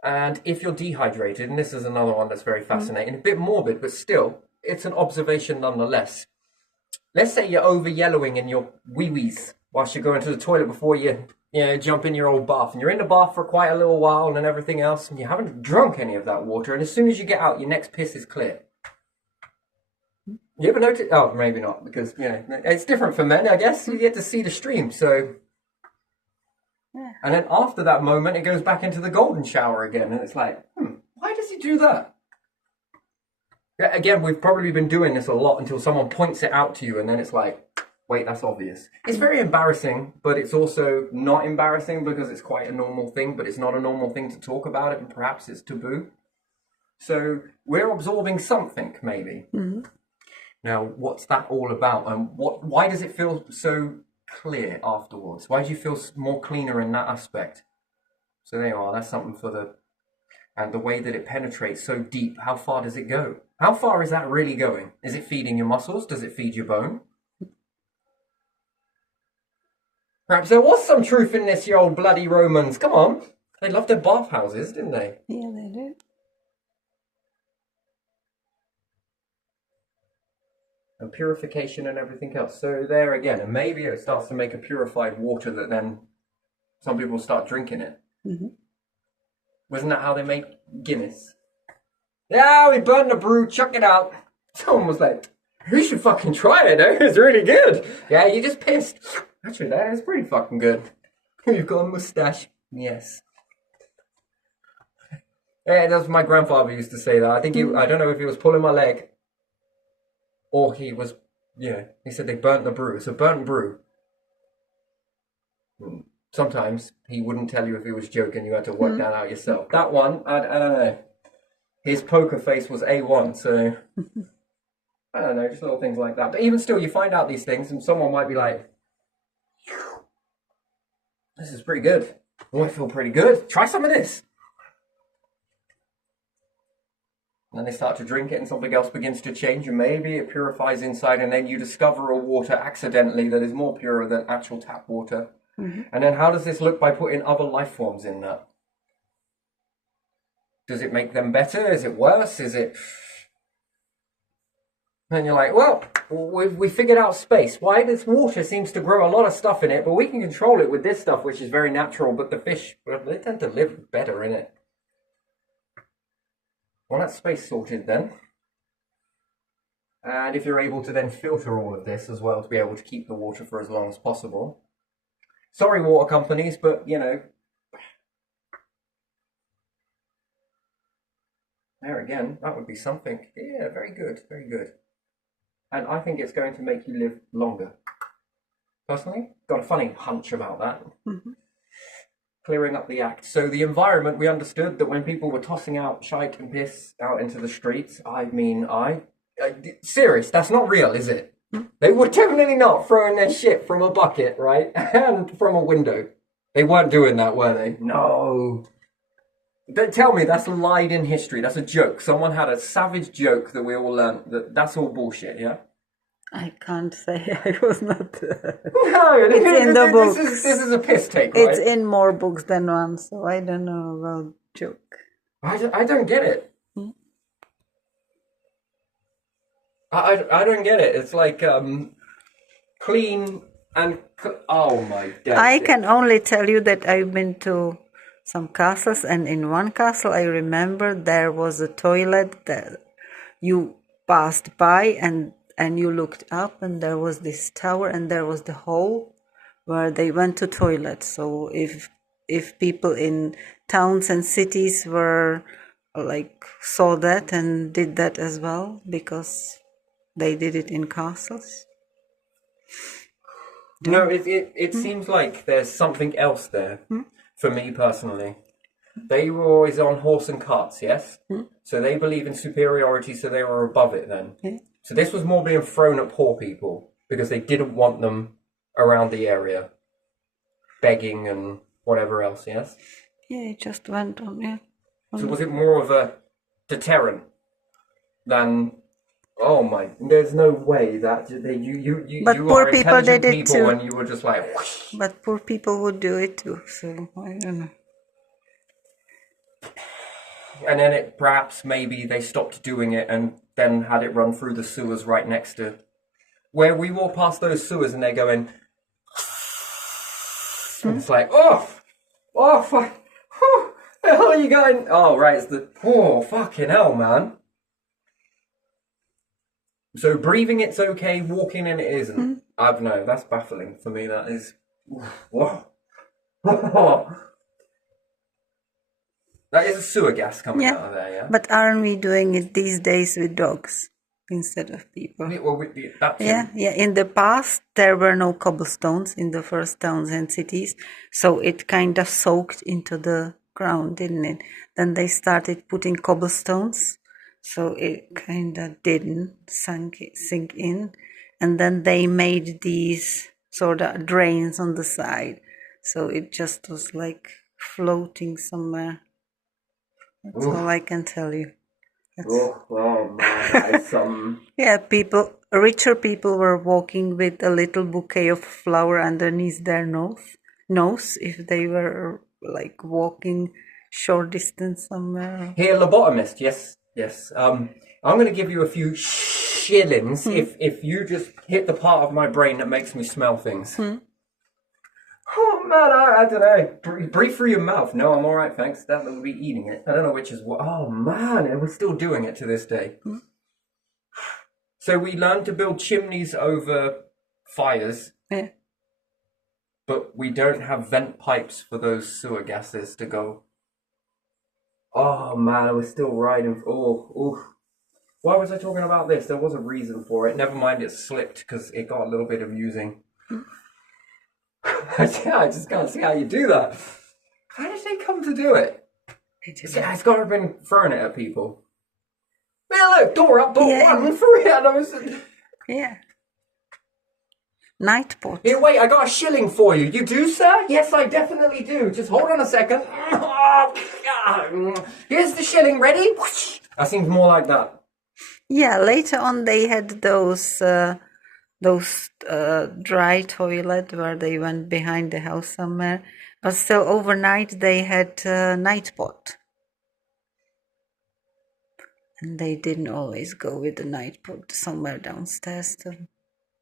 And if you're dehydrated, and this is another one that's very fascinating, a bit morbid, but still, it's an observation nonetheless. Let's say you're over yellowing in your wee-wees whilst you're going to the toilet before you jump in your old bath. And you're in the bath for quite a little while and everything else, and you haven't drunk any of that water. And as soon as you get out, your next piss is clear. You ever notice? Oh, maybe not, because, it's different for men, I guess. You get to see the stream, so... Yeah. And then after that moment, it goes back into the golden shower again. And it's like, why does he do that? Yeah, again, we've probably been doing this a lot until someone points it out to you. And then it's like, wait, that's obvious. It's very embarrassing, but it's also not embarrassing because it's quite a normal thing. But it's not a normal thing to talk about it. And perhaps it's taboo. So we're absorbing something, maybe. Mm-hmm. Now, what's that all about? And why does it feel so clear afterwards? Why do you feel more cleaner in that aspect? So there you are, that's something for the... And the way that it penetrates so deep, how far does it go? How far is that really going? Is it feeding your muscles? Does it feed your bone? Perhaps there was some truth in this, you old bloody Romans. Come on. They loved their bathhouses, didn't they? Yeah, they do. And purification and everything else. So there again, and maybe it starts to make a purified water that then some people start drinking it. Mm-hmm. Wasn't that how they make Guinness? Yeah, we burnt the brew, chuck it out. Someone was like, you should fucking try it, eh? It's really good. Yeah, you just pissed. Actually, that is pretty fucking good. You've got a mustache. Yes. Yeah, that's what my grandfather used to say that. I think I don't know if he was pulling my leg or he was, he said they burnt the brew. So burnt brew. Sometimes he wouldn't tell you if he was joking. You had to work that out yourself. That one, I don't know. His poker face was A1, so I don't know, just little things like that. But even still, you find out these things and someone might be like, this is pretty good. Oh, I feel pretty good. Try some of this. And then they start to drink it and something else begins to change and maybe it purifies inside and then you discover a water accidentally that is more pure than actual tap water. Mm-hmm. And then how does this look by putting other life forms in that? Does it make them better? Is it worse? Is it... And you're like, well, we figured out space. Why this water seems to grow a lot of stuff in it, but we can control it with this stuff, which is very natural. But the fish, well, they tend to live better in it. Well, that's space sorted then. And if you're able to then filter all of this as well to be able to keep the water for as long as possible. Sorry, water companies, but, there again, that would be something. Yeah, very good, very good. And I think it's going to make you live longer. Personally, got a funny hunch about that. Mm-hmm. Clearing up the act. So the environment, we understood that when people were tossing out shite and piss out into the streets, serious, that's not real, is it? They were definitely not throwing their shit from a bucket, right? And from a window. They weren't doing that, were they? No. Don't tell me that's lied in history. That's a joke. Someone had a savage joke that we all learned. That's all bullshit, yeah? I can't say. I was not there. No, it's in the books. This is a piss take, right? It's in more books than one, so I don't know about joke. I don't get it. I don't get it. It's like, clean and oh my days. I can only tell you that I've been to some castles, and in one castle I remember there was a toilet that you passed by, and you looked up, and there was this tower, and there was the hole where they went to toilet. So if people in towns and cities were like saw that and did that as well, because they did it in castles. No, it seems like there's something else there for me personally. They were always on horse and carts, yes? So they believe in superiority, so they were above it then. So this was more being thrown at poor people because they didn't want them around the area, begging and whatever else, yes? Yeah, it just went on, yeah. So was it more of a deterrent than... Oh my! There's no way that you But you poor are people intelligent did it people too. and you were just like, whoosh. But poor people would do it too, so I don't know. And then it perhaps maybe they stopped doing it and then had it run through the sewers right next to where we walk past those sewers and they're going. And it's like, fuck, the hell are you going? Oh right, it's the fucking hell, man. So breathing it's okay, walking in it isn't. I don't know, that's baffling for me. That is, whoa. That is a sewer gas coming out of there, yeah. But aren't we doing it these days with dogs instead of people? Well, that too. Yeah. In the past, there were no cobblestones in the first towns and cities, so it kind of soaked into the ground, didn't it? Then they started putting cobblestones, so it kind of didn't sink in, and then they made these sort of drains on the side, so it just was like floating somewhere. That's all I can tell you. Oh man, that is some. Yeah, richer people were walking with a little bouquet of flower underneath their nose if they were like walking short distance somewhere. Here, lobotomist, yes. I'm going to give you a few shillings if you just hit the part of my brain that makes me smell things. Oh man, I don't know. Breathe through your mouth. No, I'm all right, thanks. That would be eating it. I don't know which is what. Oh man, and we're still doing it to this day. So we learned to build chimneys over fires, but we don't have vent pipes for those sewer gases to go. Oh man, we're still riding. Why was I talking about this? There was a reason for it. Never mind, it slipped because it got a little bit amusing. I just can't see how you do that. How did they come to do it? It's got to have been throwing it at people. Man, look, door up, door one, through it. Yeah. Nightpot. Here, wait, I got a shilling for you. You do, sir? Yes, I definitely do. Just hold on a second. Here's the shilling, ready? That seems more like that. Yeah, later on they had those dry toilet where they went behind the house somewhere, but still overnight they had nightpot, and they didn't always go with the nightpot somewhere downstairs to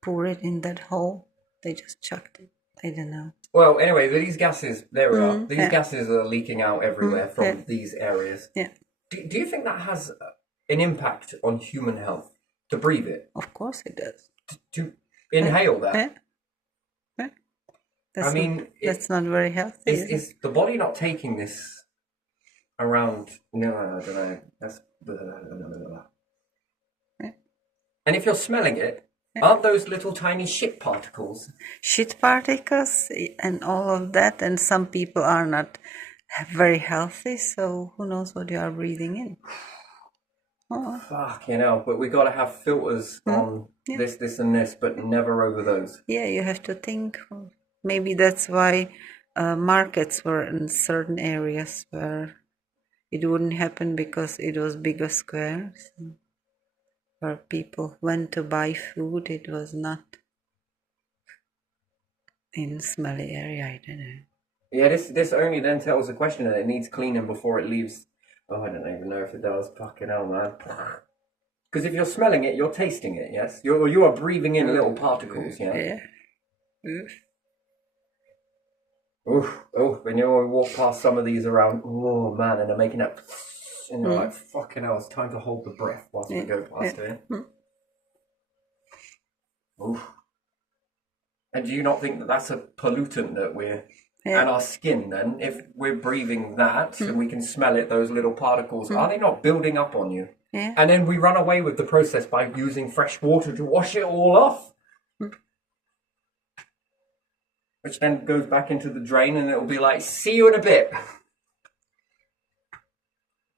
pour it in that hole. They just chucked it. I don't know. Well, anyway, these gases, there we are. These gases are leaking out everywhere from these areas. Yeah. Do you think that has an impact on human health to breathe it? Of course it does. To inhale that? Yeah. That's not very healthy. Is the body not taking this around? No, I don't know. That's and if you're smelling it, aren't those little tiny shit particles? Shit particles and all of that, and some people are not very healthy, so who knows what you are breathing in. Fucking hell, but we got to have filters on this and this, but never over those. Yeah, you have to think. Maybe that's why markets were in certain areas where it wouldn't happen, because it was bigger squares where people went to buy food. It was not in smelly area, I don't know. Yeah, this only then tells the question that it needs cleaning before it leaves. Oh, I don't even know if it does. Fucking hell, man. Because if you're smelling it, you're tasting it, yes? You are breathing in little particles, yeah? Yeah. Oof. Oof, oh, when you walk past some of these around, oh man, and they're making that, and you're like, fucking hell, it's time to hold the breath whilst we go past it. Oof. And do you not think that that's a pollutant that we're, and our skin then, if we're breathing that, and we can smell it, those little particles, are they not building up on you? Yeah. And then we run away with the process by using fresh water to wash it all off. Which then goes back into the drain and it'll be like, see you in a bit.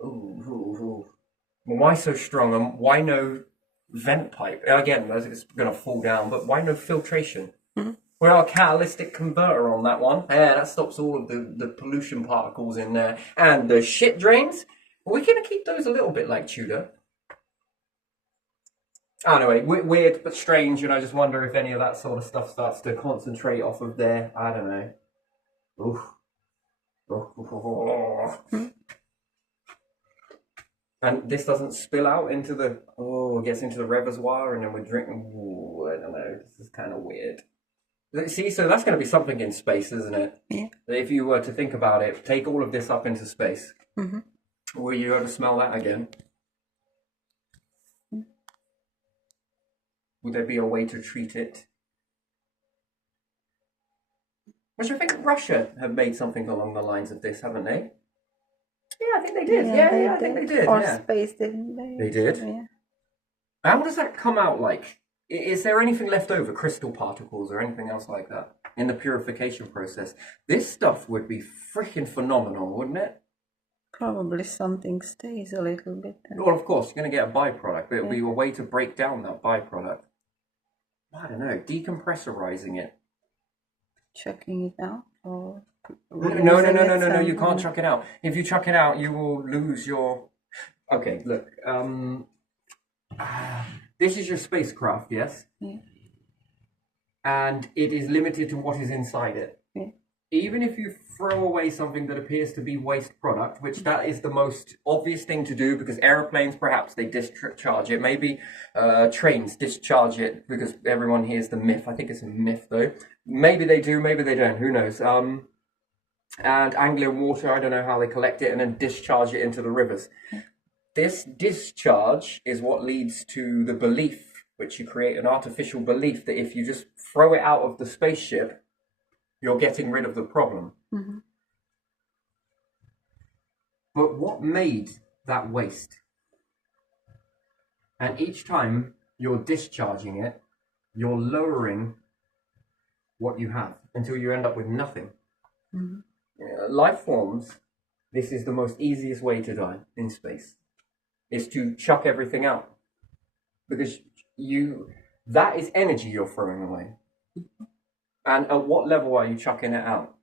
Ooh. Well, why so strong and why no vent pipe? Again, it's going to fall down, but why no filtration? We're our catalytic converter on that one. Yeah, that stops all of the pollution particles in there. And the shit drains, we're going to keep those a little bit like Tudor. Anyway, weird but strange, and I just wonder if any of that sort of stuff starts to concentrate off of there. I don't know. Oof. And this doesn't spill out into the, it gets into the reservoir, and then we're drinking. I don't know. This is kind of weird. See, so that's going to be something in space, isn't it? Yeah. If you were to think about it, take all of this up into space. Will you ever smell that again? Would there be a way to treat it? Which I think Russia have made something along the lines of this, haven't they? Yeah, I think they did. Yeah, I think they did. For Yeah. space, didn't they? They did? Yeah. How does that come out like? Is there anything left over, crystal particles or anything else like that, in the purification process? This stuff would be freaking phenomenal, wouldn't it? Probably something stays a little bit. Well, of course, you're going to get a byproduct, but it'll be a way to break down that byproduct. I don't know, decompressorizing it. Chucking it out? Or No, you can't chuck it out. If you chuck it out, you will lose your... Okay, look. This is your spacecraft, yes? Yeah. And it is limited to what is inside it. Yeah. Even if you throw away something that appears to be waste product, which that is the most obvious thing to do, because aeroplanes, perhaps they discharge it. Maybe trains discharge it, because everyone hears the myth. I think it's a myth, though. Maybe they do, maybe they don't. Who knows? And Anglian Water, I don't know how they collect it and then discharge it into the rivers. This discharge is what leads to the belief, which you create an artificial belief that if you just throw it out of the spaceship, you're getting rid of the problem. But what made that waste? And each time you're discharging it, you're lowering what you have until you end up with nothing. Life forms, this is the most easiest way to die in space, is to chuck everything out. Because that is energy you're throwing away. And at what level are you chucking it out?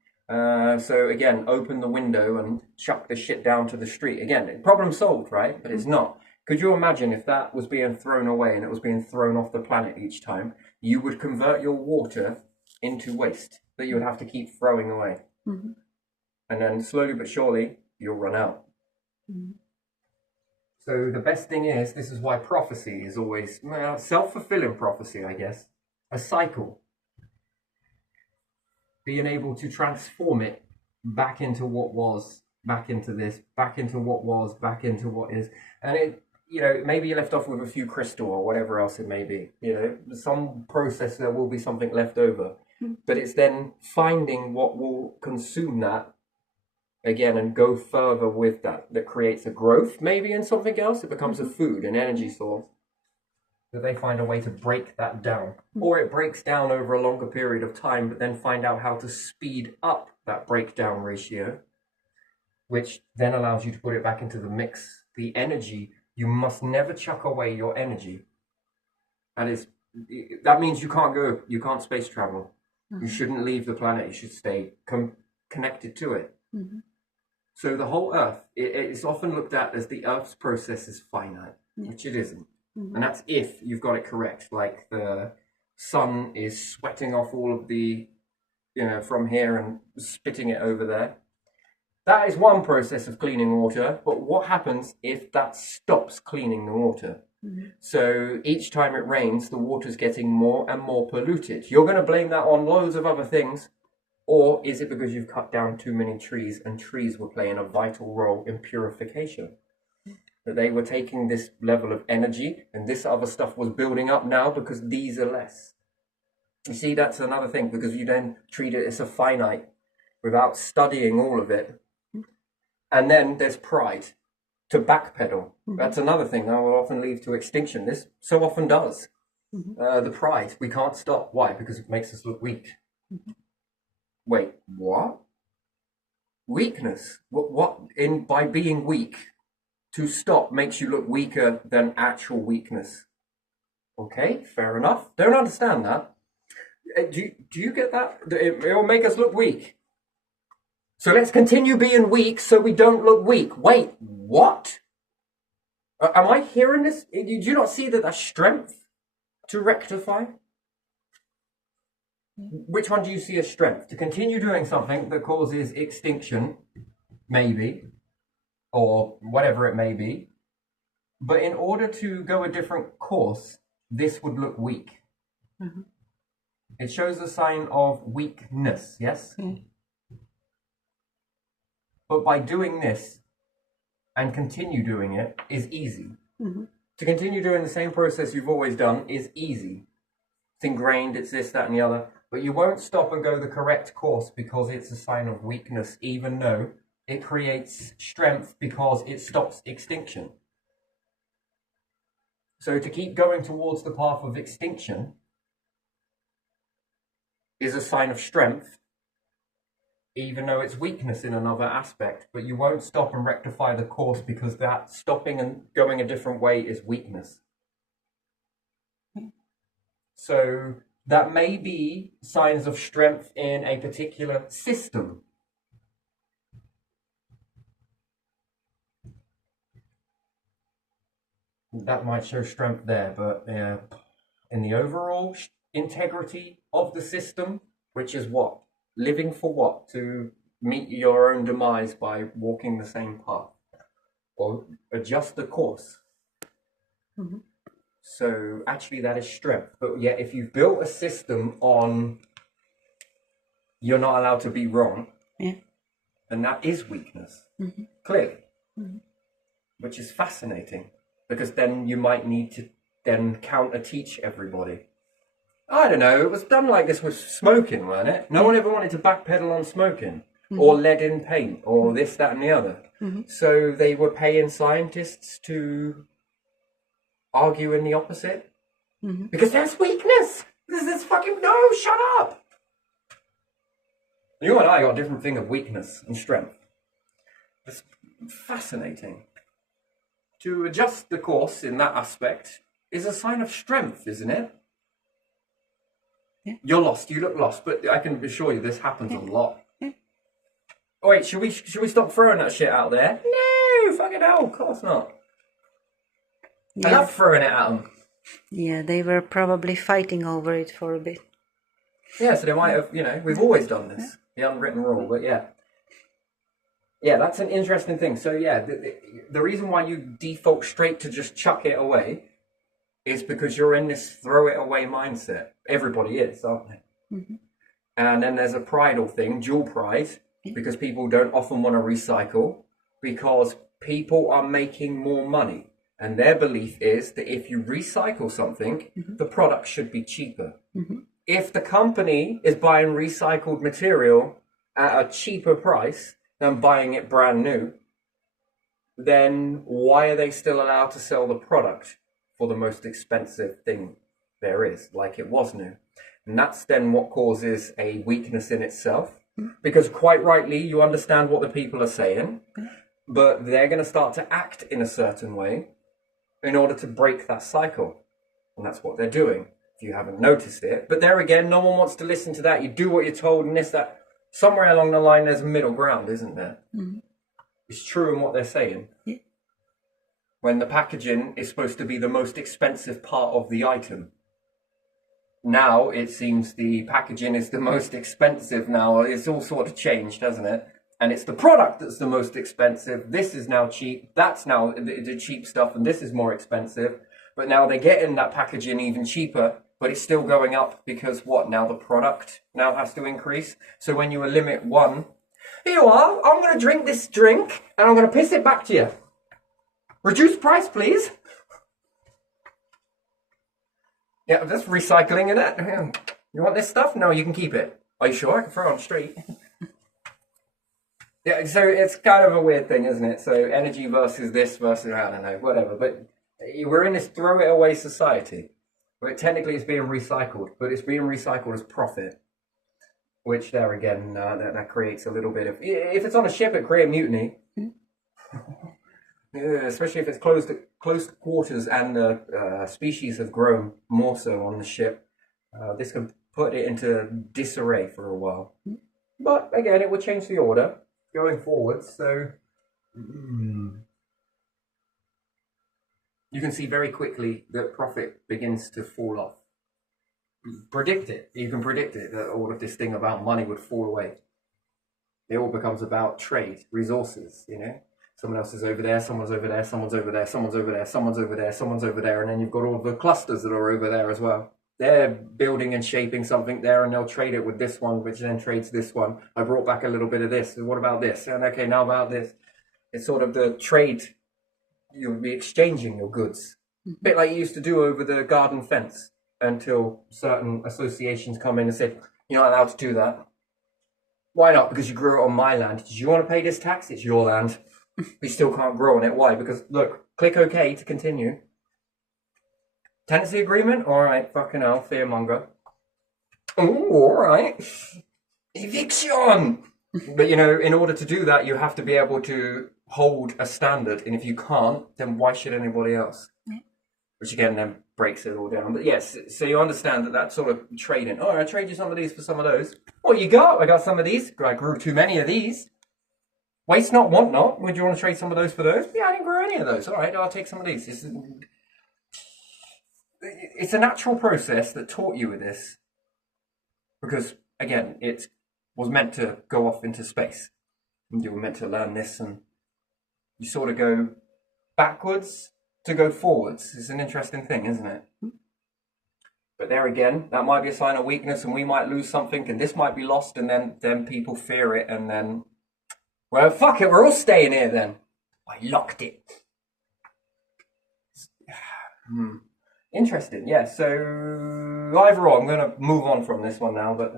So again, open the window and chuck the shit down to the street. Again, problem solved, right? But it's not. Could you imagine if that was being thrown away and it was being thrown off the planet each time? You would convert your water into waste that you would have to keep throwing away. And then slowly but surely, you'll run out. So the best thing is, this is why prophecy is always, self-fulfilling prophecy, I guess. A cycle. Being able to transform it back into what was, back into this, back into what was, back into what is. And it, maybe you're left off with a few crystal or whatever else it may be. Some process there will be something left over. But it's then finding what will consume that again and go further with that creates a growth maybe in something else. It becomes a food, an energy source. So they find a way to break that down. Or it breaks down over a longer period of time, but then find out how to speed up that breakdown ratio, which then allows you to put it back into the mix. The energy, you must never chuck away your energy. And that means you can't space travel. You shouldn't leave the planet. You should stay connected to it. So the whole Earth, it's often looked at as the Earth's process is finite, which it isn't. And that's if you've got it correct. Like the sun is sweating off all of the, from here and spitting it over there. That is one process of cleaning water, but what happens if that stops cleaning the water? So each time it rains, the water's getting more and more polluted. You're going to blame that on loads of other things, or is it because you've cut down too many trees and trees were playing a vital role in purification? That they were taking this level of energy and this other stuff was building up now because these are less. You see, that's another thing, because you then treat it as a finite without studying all of it. And then there's pride to backpedal. That's another thing that will often lead to extinction. This so often does. The pride. We can't stop. Why? Because it makes us look weak. Wait, what? Weakness? What? By being weak, to stop makes you look weaker than actual weakness. Okay, fair enough. Don't understand that. Do you get that? It will make us look weak. So let's continue being weak so we don't look weak. Wait, what? Am I hearing this? Do you not see that that's strength to rectify? Which one do you see as strength? To continue doing something that causes extinction, maybe, or whatever it may be. But in order to go a different course, this would look weak. It shows a sign of weakness, yes? But by doing this and continue doing it is easy. To continue doing the same process you've always done is easy. It's ingrained, it's this, that, and the other. But you won't stop and go the correct course because it's a sign of weakness, even though it creates strength because it stops extinction. So to keep going towards the path of extinction is a sign of strength, even though it's weakness in another aspect. But you won't stop and rectify the course because that stopping and going a different way is weakness. So that may be signs of strength in a particular system. That might show strength there, but in the overall integrity of the system, which is what? Living for what? To meet your own demise by walking the same path or adjust the course. So actually that is strength. But yet if you've built a system on you're not allowed to be wrong, then that is weakness, clearly, which is fascinating, because then you might need to then counter-teach everybody. I don't know, it was done like this with smoking, weren't it? No one ever wanted to backpedal on smoking, or lead in paint, or this, that, and the other. So they were paying scientists to argue in the opposite, because there's weakness. There's fucking, no, shut up. You and I got a different thing of weakness and strength. It's fascinating. To adjust the course in that aspect is a sign of strength, isn't it? You're lost, you look lost, but I can assure you this happens a lot. Oh wait, should we stop throwing that shit out there? No, fucking hell, of course not. I love throwing it at them. Yeah, they were probably fighting over it for a bit. Yeah, so they might have, we've always done this, the unwritten rule, but yeah. Yeah, that's an interesting thing. So yeah, the reason why you default straight to just chuck it away is because you're in this throw it away mindset. Everybody is, aren't they? And then there's a pridal thing, dual pride, because people don't often want to recycle because people are making more money. And their belief is that if you recycle something, the product should be cheaper. If the company is buying recycled material at a cheaper price than buying it brand new, then why are they still allowed to sell the product for the most expensive thing there is, like it was new? And that's then what causes a weakness in itself, because quite rightly, you understand what the people are saying, but they're going to start to act in a certain way in order to break that cycle. And that's what they're doing, if you haven't noticed it. But there again, no one wants to listen to that. You do what you're told and this, that. Somewhere along the line, there's a middle ground, isn't there? It's true in what they're saying. When the packaging is supposed to be the most expensive part of the item. Now, it seems the packaging is the most expensive now. It's all sort of changed, hasn't it? And it's the product that's the most expensive. This is now cheap. That's now the cheap stuff, and this is more expensive. But now they're getting that packaging even cheaper, but it's still going up because what? Now the product now has to increase. So when you limit one, here you are, I'm going to drink this drink, and I'm going to piss it back to you. Reduce price, please. Yeah, that's recycling, isn't it? You want this stuff? No, you can keep it. Are you sure? I can throw it on the street. Yeah, so it's kind of a weird thing, isn't it? So energy versus this versus, I don't know, whatever. But we're in this throw it away society where technically it's being recycled, but it's being recycled as profit. Which there again, that creates a little bit of... If it's on a ship, it creates mutiny. Especially if it's close quarters and the species have grown more so on the ship. This can put it into disarray for a while. But again, it would change the order going forward, so you can see very quickly that profit begins to fall off. Predict it. You can predict it, that all of this thing about money would fall away. It all becomes about trade, resources, you know? Someone else is over there, someone's over there, someone's over there, someone's over there, someone's over there, someone's over there, and then you've got all the clusters that are over there as well. They're building and shaping something there, and they'll trade it with this one, which then trades this one. I brought back a little bit of this. What about this? And okay, now about this. It's sort of the trade. You'll be exchanging your goods. A bit like you used to do over the garden fence until certain associations come in and say, you're not allowed to do that. Why not? Because you grew it on my land. Do you want to pay this tax? It's your land. We still can't grow on it. Why? Because, look, click OK to continue. Tenancy agreement? Alright, fucking hell, fearmonger. Oh, alright. Eviction! But, you know, in order to do that, you have to be able to hold a standard. And if you can't, then why should anybody else? Which, again, then breaks it all down. But, yes, so you understand that sort of trading. Oh, I trade you some of these for some of those. What you got? I got some of these. I grew too many of these. Waste not, want not. Would you want to trade some of those for those? Yeah, I didn't grow any of those. Alright, I'll take some of these. It's a natural process that taught you with this because, again, it was meant to go off into space. And you were meant to learn this, and you sort of go backwards to go forwards. It's an interesting thing, isn't it? But there again, that might be a sign of weakness, and we might lose something, and this might be lost, and then people fear it, and then, well, fuck it, we're all staying here then. I locked it. Interesting, yeah, so either or, I'm going to move on from this one now, but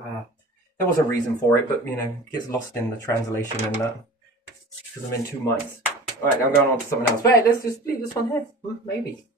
there was a reason for it, but, you know, it gets lost in the translation and that, because I'm in two minds. Alright, now I'm going on to something else. Wait, let's just leave this one here, maybe.